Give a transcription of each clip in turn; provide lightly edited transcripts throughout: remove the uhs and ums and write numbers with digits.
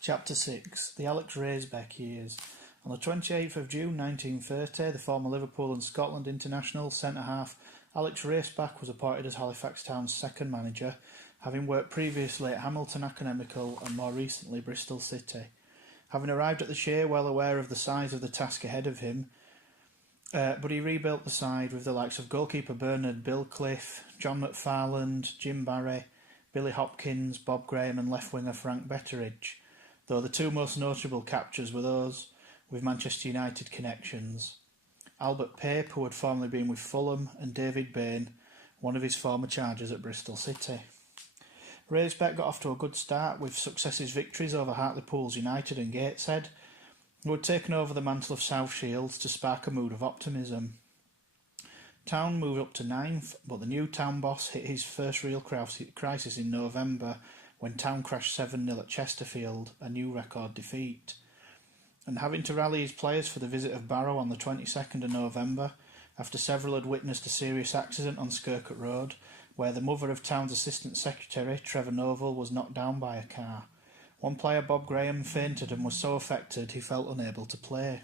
Chapter 6. The Alex Raisbeck Years. On the 28th of June 1930, the former Liverpool and Scotland international centre-half Alex Raisbeck was appointed as Halifax Town's second manager, having worked previously at Hamilton Academical and more recently Bristol City. Having arrived at the Shea well aware of the size of the task ahead of him, but he rebuilt the side with the likes of goalkeeper Bernard Bilcliffe, John McFarland, Jim Barry, Billy Hopkins, Bob Graham and left winger Frank Betteridge, though the two most notable captures were those with Manchester United connections. Albert Pape, who had formerly been with Fulham, and David Bain, one of his former charges at Bristol City. Raisbeck got off to a good start with successive victories over Hartlepool's United and Gateshead, who had taken over the mantle of South Shields to spark a mood of optimism. Town moved up to 9th, but the new Town boss hit his first real crisis in November when Town crashed 7-0 at Chesterfield, a new record defeat. And having to rally his players for the visit of Barrow on the 22nd of November, after several had witnessed a serious accident on Skircutt Road, where the mother of Town's Assistant Secretary, Trevor Noble, was knocked down by a car. One player, Bob Graham, fainted and was so affected he felt unable to play.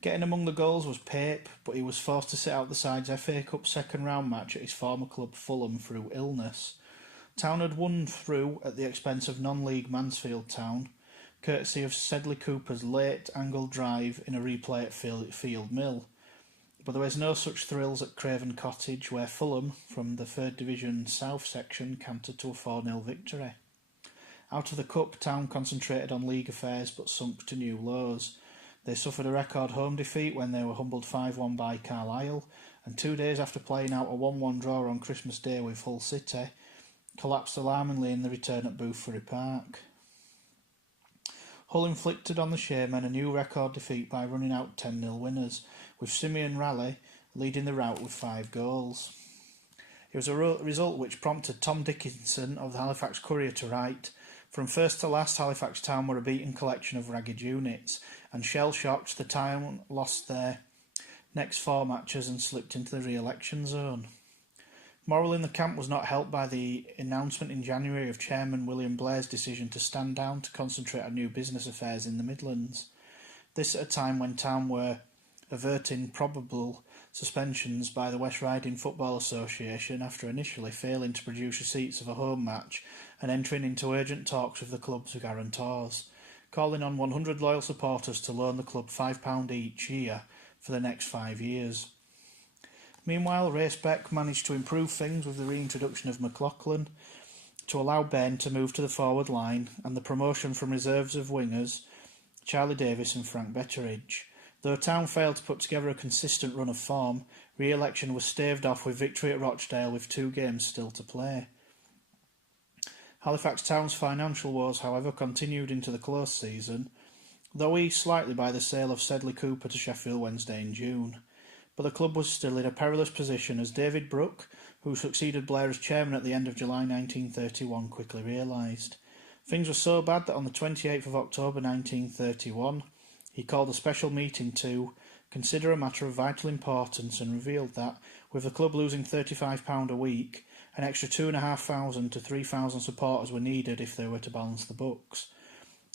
Getting among the goals was Pape, but he was forced to sit out the side's FA Cup second round match at his former club Fulham through illness. Town had won through at the expense of non-league Mansfield Town, courtesy of Sedley Cooper's late angled drive in a replay at Field Mill. But there was no such thrills at Craven Cottage, where Fulham, from the 3rd Division South section, cantered to a 4-0 victory. Out of the Cup, Town concentrated on league affairs but sunk to new lows. They suffered a record home defeat when they were humbled 5-1 by Carlisle, and 2 days after playing out a 1-1 draw on Christmas Day with Hull City, collapsed alarmingly in the return at Boothbury Park. Hull inflicted on the Shaymen a new record defeat by running out 10-0 winners, with Simeon Raleigh leading the rout with 5 goals. It was a result which prompted Tom Dickinson of the Halifax Courier to write, "From first to last, Halifax Town were a beaten collection of ragged units, and shell-shocked, the town lost their next 4 matches and slipped into the re-election zone." Morale in the camp was not helped by the announcement in January of Chairman William Blair's decision to stand down to concentrate on new business affairs in the Midlands. This at a time when Town were averting probable suspensions by the West Riding Football Association after initially failing to produce receipts of a home match and entering into urgent talks with the club's guarantors, calling on 100 loyal supporters to loan the club £5 each year for the next 5 years. Meanwhile, Raisbeck managed to improve things with the reintroduction of McLaughlin to allow Ben to move to the forward line and the promotion from reserves of wingers Charlie Davis and Frank Betteridge. Though Town failed to put together a consistent run of form, re-election was staved off with victory at Rochdale with 2 games still to play. Halifax Town's financial woes, however, continued into the close season, though eased slightly by the sale of Sedley Cooper to Sheffield Wednesday in June. But the club was still in a perilous position as David Brooke, who succeeded Blair as chairman at the end of July 1931, quickly realised. Things were so bad that on the 28th of October 1931, he called a special meeting to consider a matter of vital importance and revealed that, with the club losing £35 a week, an extra 2,500 to 3,000 supporters were needed if they were to balance the books.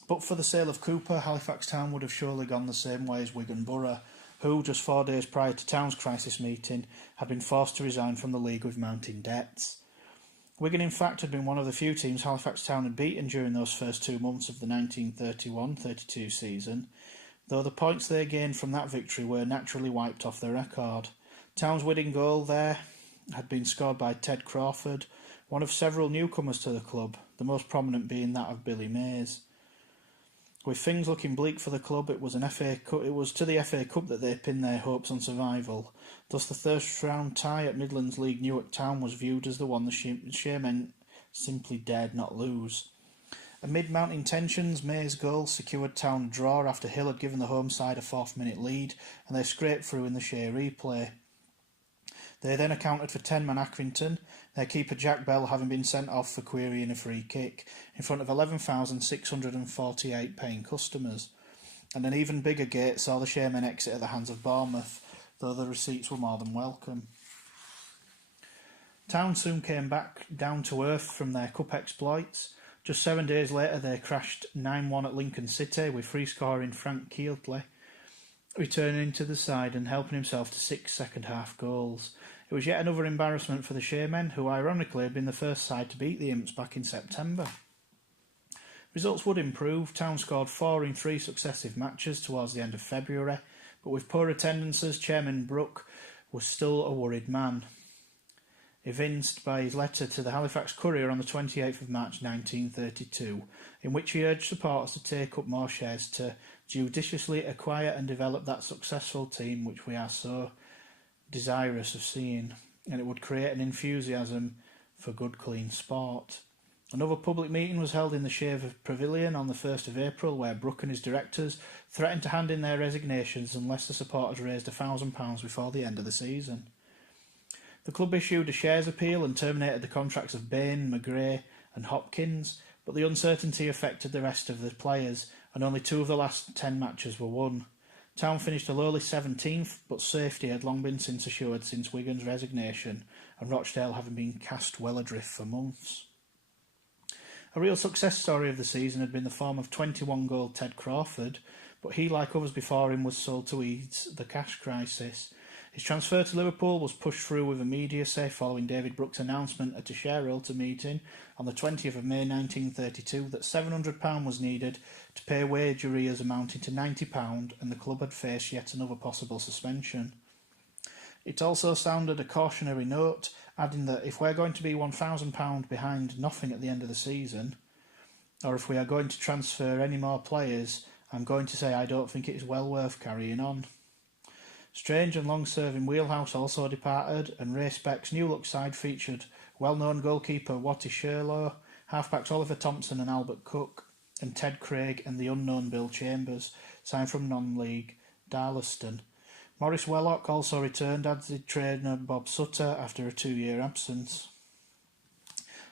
But for the sale of Cooper, Halifax Town would have surely gone the same way as Wigan Borough, who, just 4 days prior to Town's crisis meeting, had been forced to resign from the league with mounting debts. Wigan, in fact, had been one of the few teams Halifax Town had beaten during those first 2 months of the 1931-32 season, though the points they gained from that victory were naturally wiped off their record. Town's winning goal there had been scored by Ted Crawford, one of several newcomers to the club, the most prominent being that of Billy Mays. With things looking bleak for the club, it was to the FA Cup that they pinned their hopes on survival. Thus the first round tie at Midlands League Newark Town was viewed as the one the Shaymen simply dared not lose. Amid mounting tensions, May's goal secured Town a draw after Hill had given the home side a 4th-minute lead, and they scraped through in the Shea replay. They then accounted for 10-man Accrington, their keeper Jack Bell having been sent off for querying a free kick, in front of 11,648 paying customers. And an even bigger gate saw the Shaymen exit at the hands of Bournemouth, though the receipts were more than welcome. Town soon came back down to earth from their cup exploits, Just 7 days later, they crashed 9-1 at Lincoln City, with free-scoring Frank Keeltley returning to the side and helping himself to 6 second-half goals. It was yet another embarrassment for the Shaymen, who ironically had been the first side to beat the Imps back in September. Results would improve. Town scored 4 in 3 successive matches towards the end of February, but with poor attendances, Chairman Brooke was still a worried man, evinced by his letter to the Halifax Courier on the 28th of March 1932, in which he urged supporters to take up more shares to judiciously acquire and develop that successful team which we are so desirous of seeing, and it would create an enthusiasm for good clean sport. Another public meeting was held in the Shaver Pavilion on the 1st of April, where Brooke and his directors threatened to hand in their resignations unless the supporters raised £1,000 before the end of the season. The club issued a shares appeal and terminated the contracts of Bain, McGrath and Hopkins, but the uncertainty affected the rest of the players, and only 2 of the last 10 matches were won. Town finished a lowly 17th, but safety had long been since assured since Wigan's resignation, and Rochdale having been cast well adrift for months. A real success story of the season had been the form of 21-goal Ted Crawford, but he, like others before him, was sold to ease the cash crisis. His transfer to Liverpool was pushed through with immediacy following David Brooks' announcement at a shareholder meeting on the 20th of May 1932 that £700 was needed to pay wage arrears amounting to £90, and the club had faced yet another possible suspension. It also sounded a cautionary note, adding that if we're going to be £1,000 behind nothing at the end of the season, or if we are going to transfer any more players, I'm going to say I don't think it is well worth carrying on. Strange and long-serving Wheelhouse also departed, and Raisbeck's new-look side featured well-known goalkeeper Watty Sherlow, halfbacks Oliver Thompson and Albert Cook, and Ted Craig and the unknown Bill Chambers, signed from non-league Darlaston. Maurice Wellock also returned, as did trainer Bob Sutter, after a 2-year absence.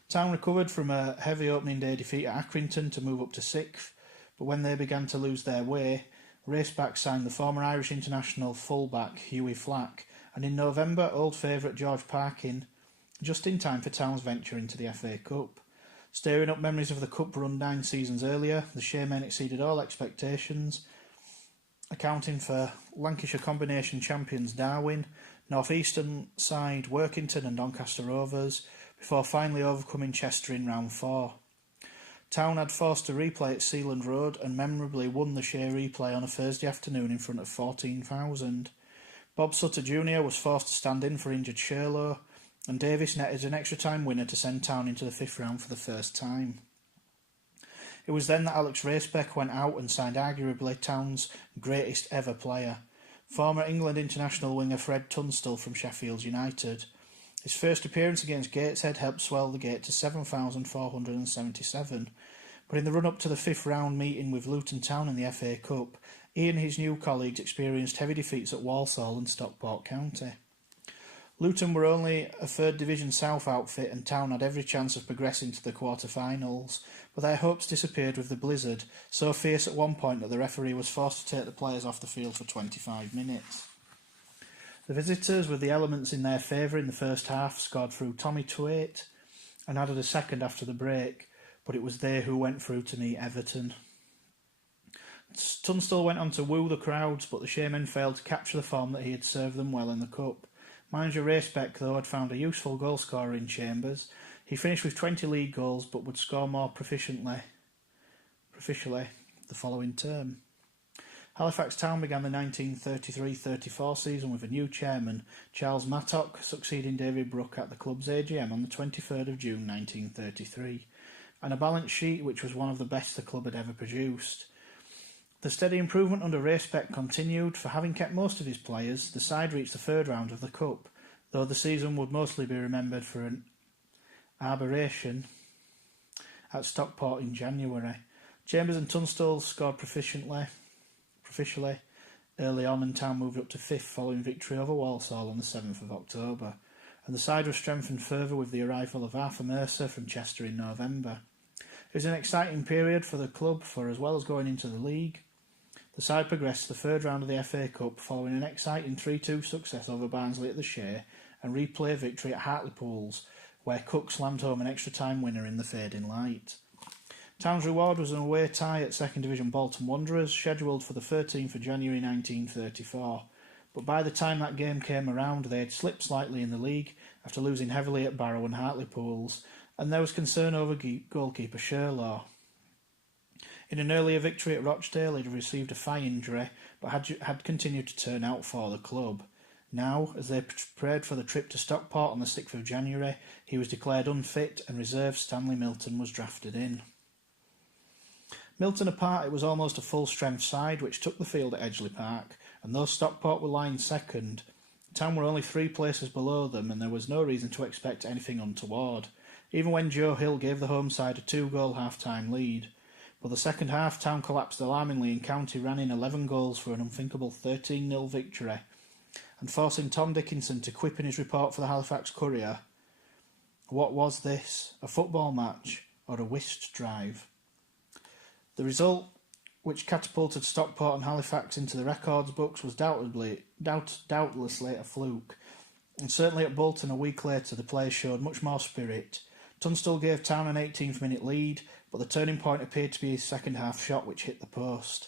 Town recovered from a heavy opening day defeat at Accrington to move up to 6th, but when they began to lose their way, Raisbeck signed the former Irish international full-back Hughie Flack, and in November old favourite George Parkin, just in time for Town's venture into the FA Cup. Stirring up memories of the Cup run 9 seasons earlier, the Shaymen exceeded all expectations, accounting for Lancashire combination champions Darwin, North Eastern side Workington and Doncaster Rovers, before finally overcoming Chester in round 4. Town had forced a replay at Sealand Road and memorably won the Shea replay on a Thursday afternoon in front of 14,000. Bob Sutter Jr. was forced to stand in for injured Sherlow, and Davis netted an extra-time winner to send Town into the 5th round for the first time. It was then that Alex Raisbeck went out and signed arguably Town's greatest ever player, former England international winger Fred Tunstall from Sheffield United. His first appearance against Gateshead helped swell the gate to 7,477, but in the run-up to the 5th round meeting with Luton Town in the FA Cup, he and his new colleagues experienced heavy defeats at Walsall and Stockport County. Luton were only a 3rd Division South outfit, and Town had every chance of progressing to the quarter-finals, but their hopes disappeared with the blizzard, so fierce at one point that the referee was forced to take the players off the field for 25 minutes. The visitors, with the elements in their favour in the first half, scored through Tommy Twait and added a second after the break, but it was they who went through to meet Everton. Tunstall went on to woo the crowds, but the Shaymen failed to capture the form that he had served them well in the Cup. Manager Raisbeck, though, had found a useful goalscorer in Chambers. He finished with 20 league goals, but would score more proficiently the following term. Halifax Town began the 1933-34 season with a new chairman, Charles Mattock, succeeding David Brooke at the club's AGM on the 23rd of June 1933, and a balance sheet which was one of the best the club had ever produced. The steady improvement under Raisbeck continued, for having kept most of his players, the side reached the 3rd round of the Cup, though the season would mostly be remembered for an aberration at Stockport in January. Chambers and Tunstall scored proficiently early on, and Town moved up to 5th following victory over Walsall on the 7th of October, and the side was strengthened further with the arrival of Arthur Mercer from Chester in November. It was an exciting period for the club, for as well as going into the league, the side progressed to the 3rd round of the FA Cup following an exciting 3-2 success over Barnsley at the Shea and replay victory at Hartlepool's, where Cook slammed home an extra-time winner in the fading light. Town's reward was an away tie at 2nd Division Bolton Wanderers, scheduled for the 13th of January 1934. But by the time that game came around, they had slipped slightly in the league after losing heavily at Barrow and Hartlepool's, and there was concern over goalkeeper Sherlaw. In an earlier victory at Rochdale, he had received a thigh injury, but had continued to turn out for the club. Now, as they prepared for the trip to Stockport on the 6th of January, he was declared unfit and reserve Stanley Milton was drafted in. Milton apart, it was almost a full-strength side which took the field at Edgeley Park, and though Stockport were lying second, Town were only 3 places below them, and there was no reason to expect anything untoward, even when Joe Hill gave the home side a 2-goal half-time lead. But the second half, Town collapsed alarmingly and County ran in 11 goals for an unthinkable 13-0 victory, and forcing Tom Dickinson to quip in his report for the Halifax Courier, "What was this? A football match or a whist drive?" The result, which catapulted Stockport and Halifax into the records books, was doubtlessly a fluke, and certainly at Bolton a week later the players showed much more spirit. Tunstall gave Town an 18th minute lead, but the turning point appeared to be his second half shot which hit the post.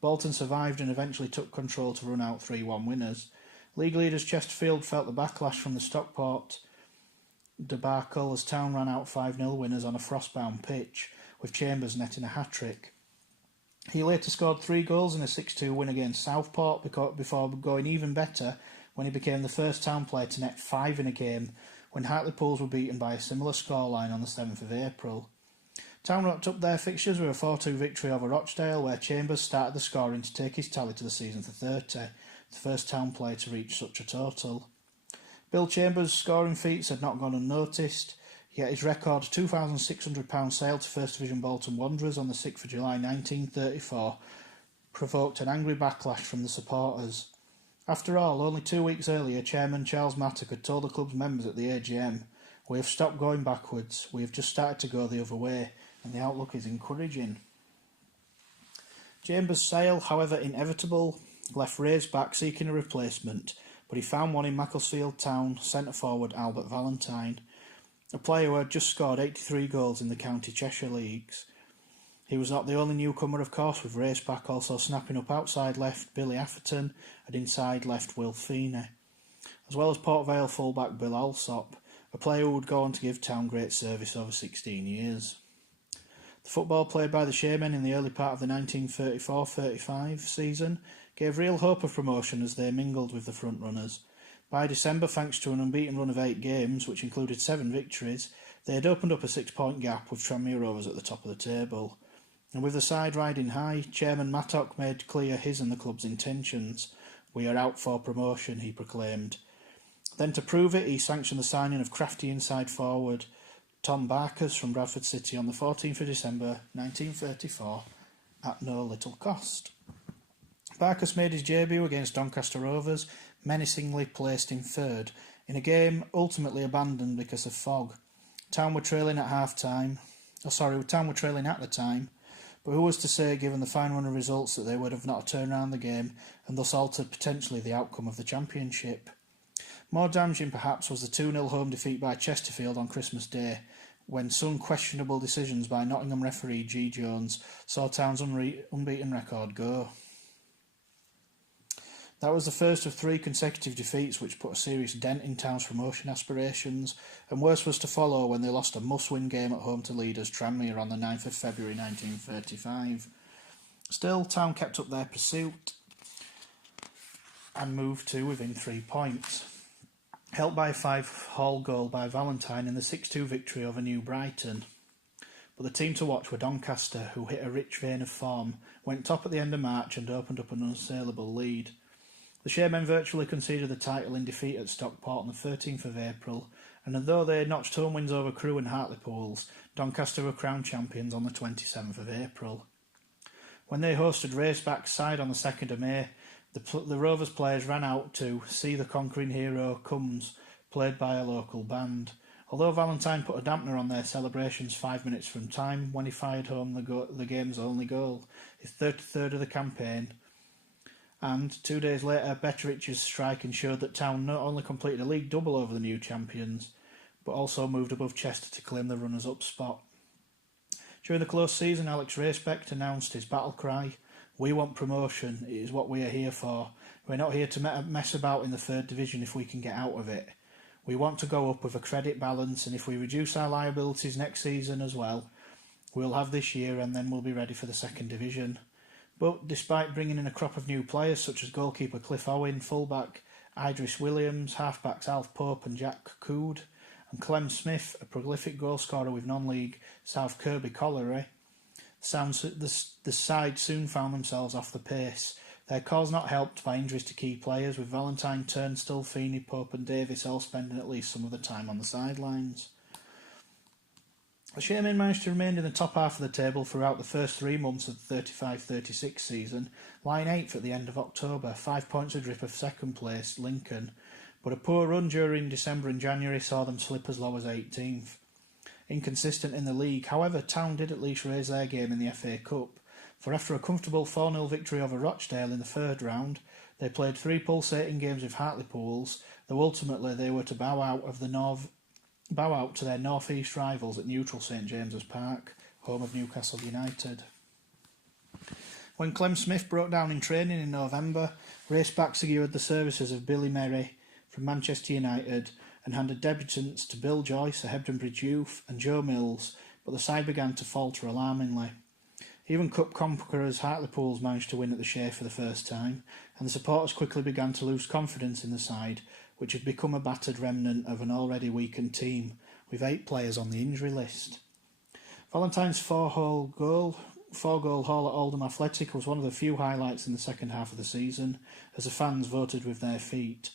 Bolton survived and eventually took control to run out 3-1 winners. League leaders Chesterfield felt the backlash from the Stockport debacle as Town ran out 5-0 winners on a frostbound pitch, with Chambers netting a hat-trick. He later scored 3 goals in a 6-2 win against Southport before going even better when he became the first Town player to net 5 in a game when Hartlepool were beaten by a similar scoreline on the 7th of April. Town wrapped up their fixtures with a 4-2 victory over Rochdale, where Chambers started the scoring to take his tally to the season to 30, the first Town player to reach such a total. Bill Chambers' scoring feats had not gone unnoticed, yet his record £2,600 sale to 1st Division Bolton Wanderers on the 6th of July 1934 provoked an angry backlash from the supporters. After all, only 2 weeks earlier, Chairman Charles Mattock had told the club's members at the AGM, "We have stopped going backwards, we have just started to go the other way, and the outlook is encouraging." Chambers' sale, however inevitable, left Raisbeck seeking a replacement, but he found one in Macclesfield Town centre-forward Albert Valentine, a player who had just scored 83 goals in the County Cheshire Leagues. He was not the only newcomer, of course, with Raisbeck also snapping up outside left Billy Atherton and inside left Will Feeney, as well as Port Vale fullback Bill Alsop, a player who would go on to give Town great service over 16 years. The football played by the Shaymen in the early part of the 1934-35 season gave real hope of promotion as they mingled with the front-runners. By December, thanks to an unbeaten run of 8 games, which included 7 victories, they had opened up a 6-point gap with Tranmere Rovers at the top of the table. And with the side riding high, Chairman Mattock made clear his and the club's intentions. "We are out for promotion," he proclaimed. Then to prove it, he sanctioned the signing of crafty inside forward Tom Barkers from Bradford City on the 14th of December 1934 at no little cost. Barkers made his debut against Doncaster Rovers, menacingly placed in 3rd, in a game ultimately abandoned because of fog. Town were trailing at the time, but who was to say, given the fine run of results, that they would have not turned around the game and thus altered potentially the outcome of the championship. More damaging perhaps was the 2-0 home defeat by Chesterfield on Christmas Day, when some questionable decisions by Nottingham referee G. Jones saw Town's unbeaten record go. That was the first of 3 consecutive defeats which put a serious dent in Town's promotion aspirations, and worse was to follow when they lost a must-win game at home to leaders Tranmere on the 9th of February 1935. Still, Town kept up their pursuit and moved to within 3 points, helped by a 5-haul goal by Valentine in the 6-2 victory over New Brighton. But the team to watch were Doncaster, who hit a rich vein of form, went top at the end of March and opened up an unassailable lead. The Shaymen virtually conceded the title in defeat at Stockport on the 13th of April, and although they notched home wins over Crewe and Hartlepool, Doncaster were crowned champions on the 27th of April. When they hosted Raisbeck's side on the 2nd of May, the Rovers players ran out to "See the Conquering Hero Comes," played by a local band. Although Valentine put a dampener on their celebrations 5 minutes from time when he fired home the game's only goal, his 33rd of the campaign, and 2 days later Betterich's strike ensured that Town not only completed a league double over the new champions, but also moved above Chester to claim the runners-up spot. During the close season, Alex Raisbeck announced his battle cry: "We want promotion, it is what we are here for. We're not here to mess about in the third division if we can get out of it. We want to go up with a credit balance, and if we reduce our liabilities next season as well, we'll have this year and then we'll be ready for the second division." But despite bringing in a crop of new players such as goalkeeper Cliff Owen, fullback Idris Williams, halfbacks Alf Pope and Jack Cood, and Clem Smith, a prolific goalscorer with non-league South Kirby Colliery, the side soon found themselves off the pace. Their cause not helped by injuries to key players, with Valentine, Turnstile, Feeney, Pope and Davis all spending at least some of the time on the sidelines. The Shaymen managed to remain in the top half of the table throughout the first 3 months of the 35-36 season, lying 8th at the end of October, 5 points adrift of second place Lincoln, but a poor run during December and January saw them slip as low as 18th. Inconsistent in the league, however, Town did at least raise their game in the FA Cup, for after a comfortable 4-0 victory over Rochdale in the third round, they played 3 pulsating games with Hartlepool's, though ultimately they were to bow out to their North East rivals at neutral St James's Park, home of Newcastle United. When Clem Smith broke down in training in November, Raceback secured the services of Billy Merry from Manchester United and handed debutants to Bill Joyce, a Hebden Bridge youth, and Joe Mills, but the side began to falter alarmingly. Even Cup conquerors Hartlepool's managed to win at the Shea for the first time, and the supporters quickly began to lose confidence in the side, which had become a battered remnant of an already weakened team, with 8 players on the injury list. Valentine's 4-goal haul at Oldham Athletic was one of the few highlights in the second half of the season, as the fans voted with their feet.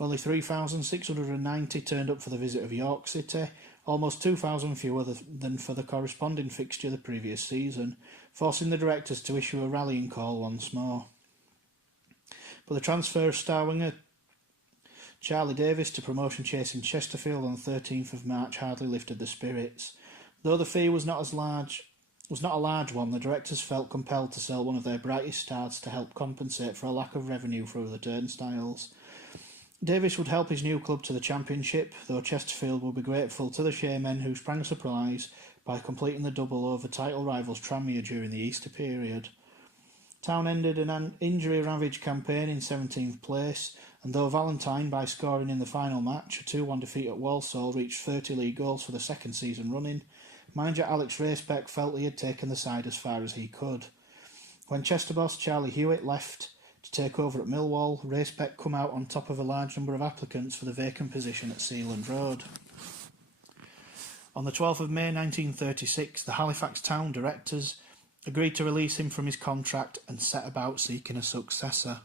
Only 3,690 turned up for the visit of York City, almost 2,000 fewer than for the corresponding fixture the previous season, forcing the directors to issue a rallying call once more. But the transfer of star winger Charlie Davis to promotion chasing Chesterfield on the 13th of March hardly lifted the spirits. Though the fee was not a large one, the directors felt compelled to sell one of their brightest stars to help compensate for a lack of revenue through the turnstiles. Davis would help his new club to the Championship, though Chesterfield will be grateful to the Shaymen, who sprang a surprise by completing the double over title rivals Tranmere during the Easter period. Town ended an injury-ravaged campaign in 17th place, and though Valentine, by scoring in the final match, a 2-1 defeat at Walsall, reached 30 league goals for the second season running, manager Alex Raisbeck felt he had taken the side as far as he could. When Chester boss Charlie Hewitt left to take over at Millwall, Raisbeck come out on top of a large number of applicants for the vacant position at Sealand Road. On the 12th of May 1936, the Halifax Town directors agreed to release him from his contract and set about seeking a successor.